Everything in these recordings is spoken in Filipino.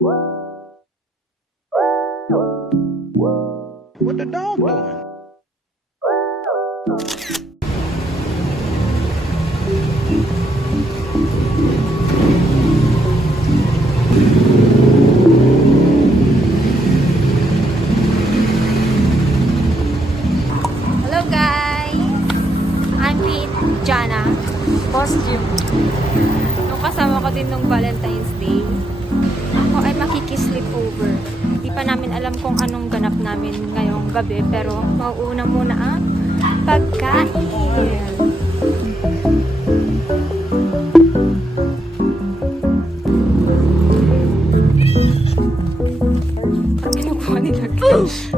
What the dog doing? Hello guys! I'm with Jana, Boss Jim. Nung kasama ko din nung Valentine's Day, ako ay makikisleepover. Hindi pa namin alam kung anong ganap namin ngayong gabi, pero mauuna muna ang pagkain. Ang ginagawa nila guys.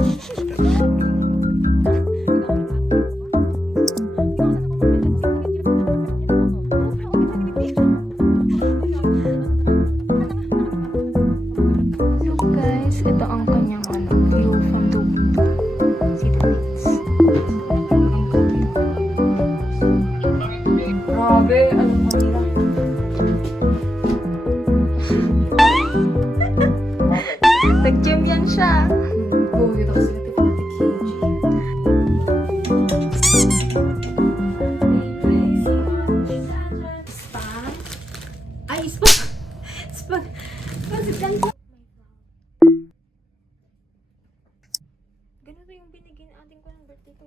Ito ang kanyang view from the window. See the lights. Grabe, ano pa nila? Nag-gym yan siya. Oo, dito kasi natin pati KG. Spa? Ay, spa! Spa! Ganito yung binigyan ating ko ng birthday ko.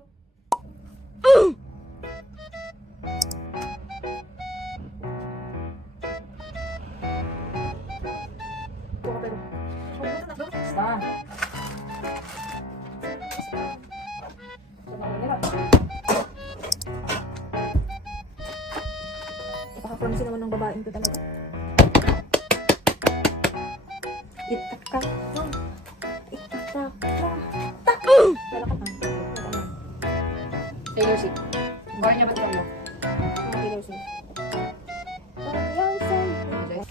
Basta. Ipaka-promise naman ng babaeng ko talaga. Itakak mo. Itakak mo. Wala ka pa. Taylor Swift. Gawin niya ba ito mo? Taylor Swift. Parang sa'yo.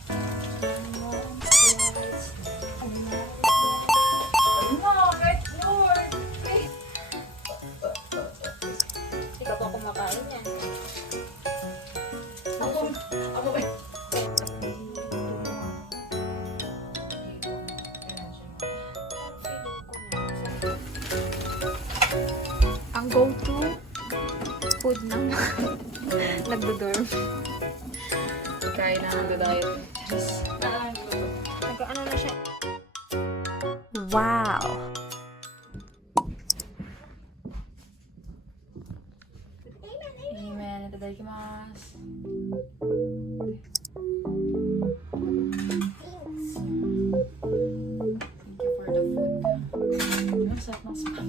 Ikaw pa kumakain yan. Ako ba? Ang go-to food ng nagdo-dorm. Kain na nag-diet. Nag-ano na siya. Wow! Amen. Itadakimasu. Thank you for the food. Ang sarap ng spam.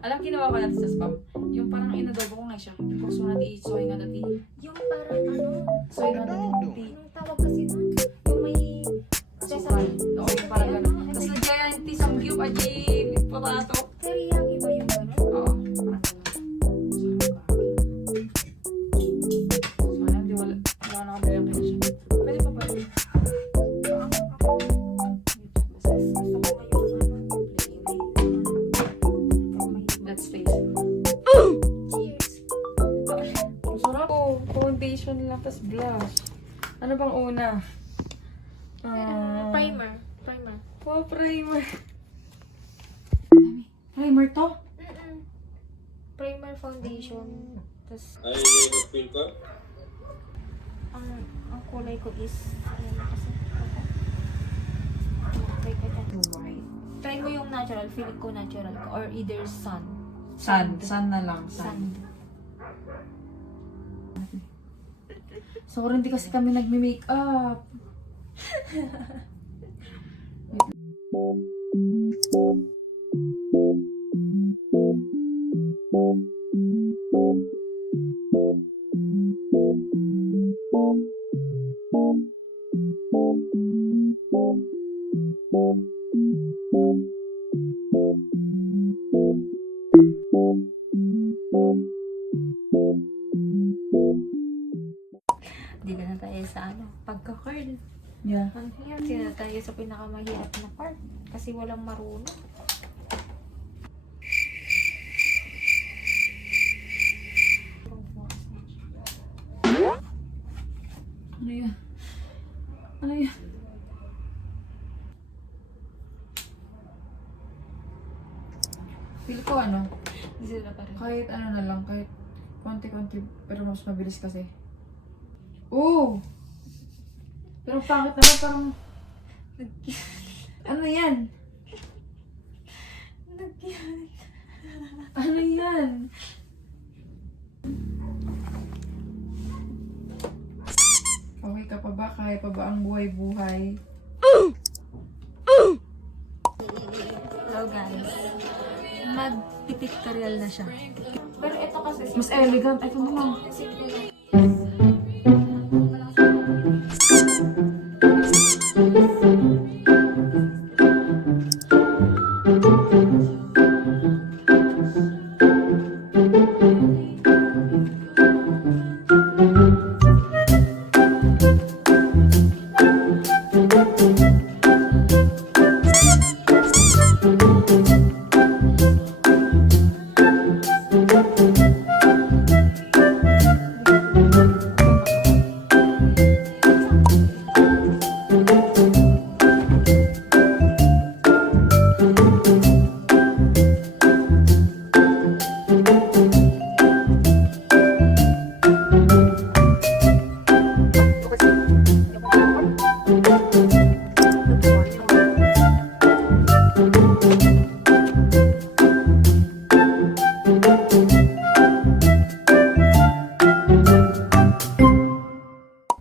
Alam, ginawa ko natin sa spam. Yung parang inadobo ko nga siya. Kung natin i-soy nga dati. Yung parang ano, Soy nga dati. anong tawag kasi nun? Yung may Asukal. Oo, yung parang gano'n. Tapos nagyayan ti samgyup aji potato. teriyaki ba yung gano'n? Oo, parang gano'n. Sayang, di wala na kami yung kaya siya. Pwede pa ba? Let's taste. Cheers! Ang sarap. Oh, foundation lang, tas blush. Ano bang una? Primer. Primer. Oh, primer. Primer to? Primer foundation. Tapos, Ay, mag-feel ka? ang kulay ko is, ano na kasi, ako. Try ka dyan. White. Try mo yung natural. Feeling ko natural ko. Or either sun. Sand. Sand na lang. Sand. Sorry, hindi kasi kami nagme-makeup. Dito na tayo sa pagka-curl. Yeah. Ang hirap. Dito na tayo sa pinakamahirap na part. Kasi walang marunong. Ano yan? Ano yan? Feel ko ano, Hindi sila pa rin. kahit ano na lang, kahit konti-konti, pero mas mabilis kasi. Oo! Pero pangit naman, parang... Ano yan? Ano yan? Okay ka pa ba? Kaya pa ba ang buhay-buhay? Hello guys. Mag-pipictorial na siya. Pero ito kasi... Mas elegant. Ito na lang.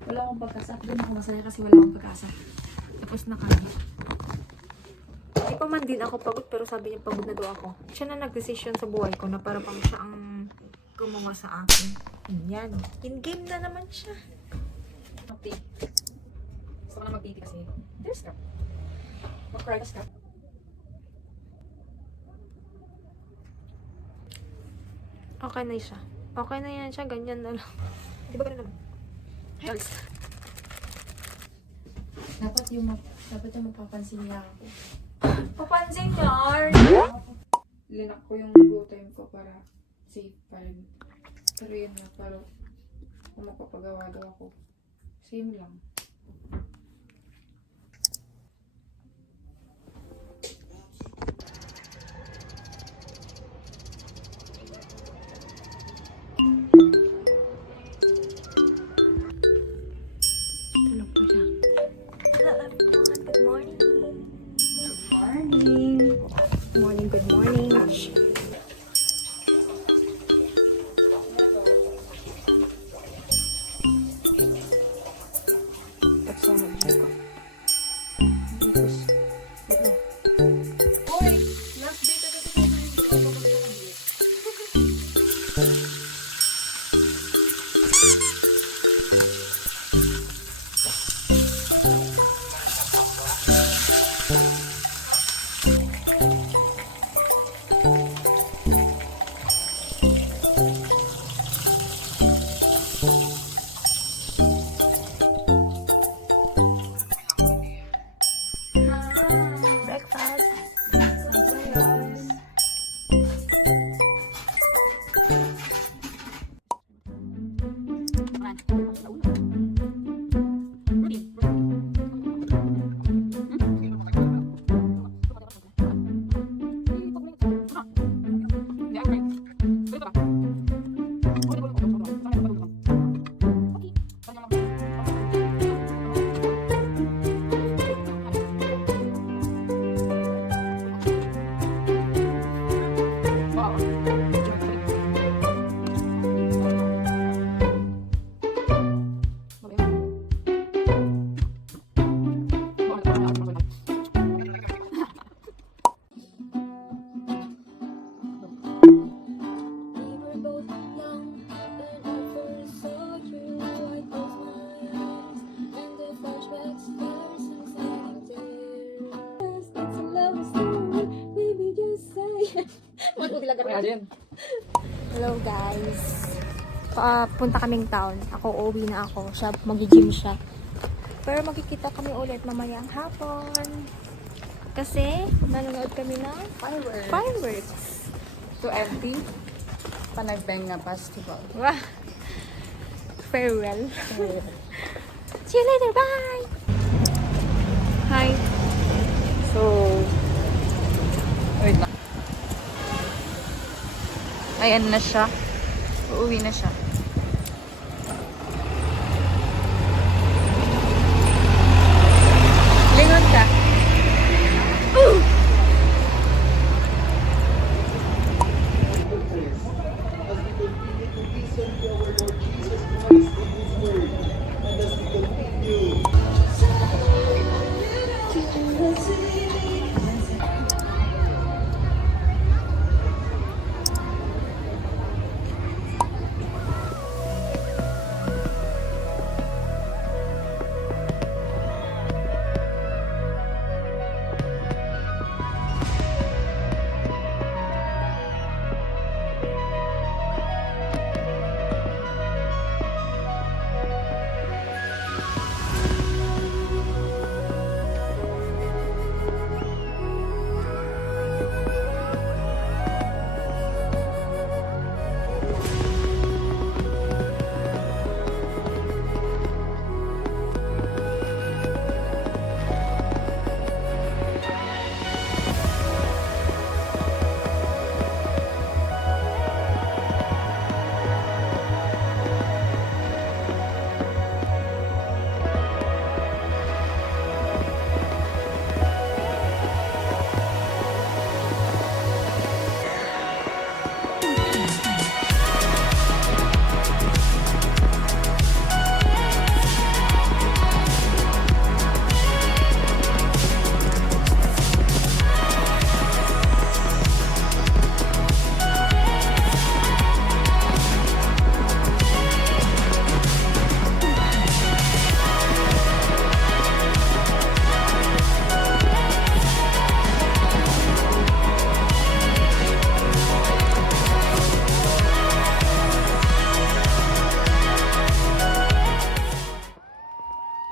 Wala akong pag-asa. Doon ako masaya kasi wala akong pag-asa. Tapos na kami. Hindi pa man din ako pagod, pero sabi niya pagod na daw ako. Siya na nag-decision sa buhay ko na para bang siya ang gumawa sa akin. Yan. In-game na naman siya. Mag-tea. Gusto ko na mag-tea kasi. There's cup. Mag-cry ka cup. Okay na siya. Okay na yan siya. Ganyan na lang. Di ba ganun naman? Guys. Dapat yung mapapansin niya ako. Papansin niya. Linak ko yung go time ko para safe pa rin. Pero yun na, pero kung mapapagawa daw ako, same lang. Tulog pa siya. Hello everyone. Good morning. Good morning! Good morning. Good morning. Hoy! Last day ka dito. Breakfast. Hello guys. Punta kaming town. Ako uwi na ako. Siya mag-gym siya. Pero magkikita kami ulit mamayang hapon. Kasi nanonood kami ng fireworks. To empty, Panagbenga Festival. Wow. Farewell. See you later. Bye. Hi. So, wait lang. Ayan na siya. Uuwi na siya. Lingon ka.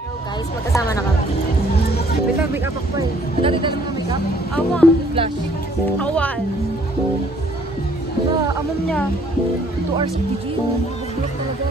Hello guys, magkasama na kami. Wait lang, make up ako eh. Dali-dali mo na make up. Awa. Flash. Awan. Amom niya. 2 hours of PG. Bubulok talaga.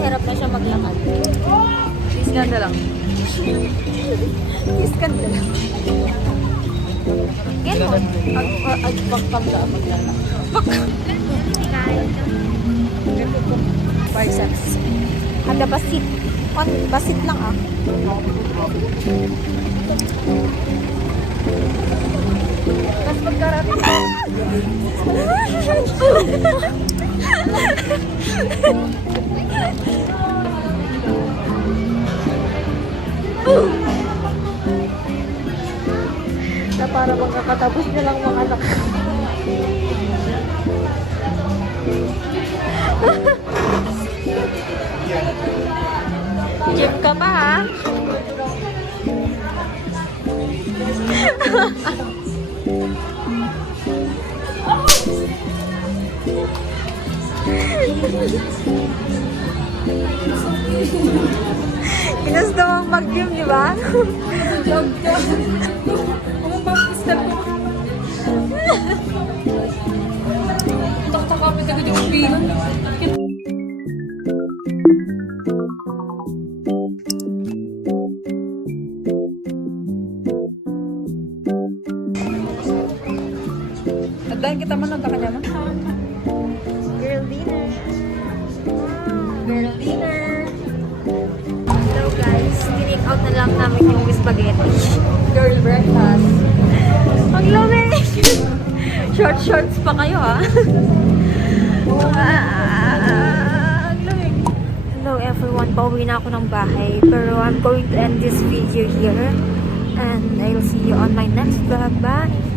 Hirap na siya maglakad. Please ganda lang. Kiss ka na lang. Ganon. Agpakpam ka maglalak. Biceps. Ada basit. Basit lang ah. Tapos pagkarami. Na para magkakatapos na lang mga anak. Gym ka pa ha? Ginusto mong mag-gym, di ba? Tak-tak kami agad yung upihan. Nagdahan kita man lang kanya man. Girl dinner. Girl dinner. Hello guys, tinake out na na lang namin yung spaghetti. Girl breakfast. Ang lamig! Shorts pa kayo, ah. Ang lamig. Hello everyone, pauwi na ako ng bahay. Pero I'm going to end this video here. And I'll see you on my next vlog. Bye!